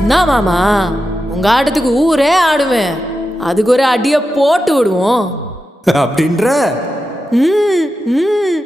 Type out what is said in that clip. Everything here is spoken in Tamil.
என்ன மாமா, உங்க ஆட்டத்துக்கு ஊரே ஆடுவேன். அதுக்கு ஒரு அடியை போட்டு விடுவோம் அப்படின்ற ம் ம்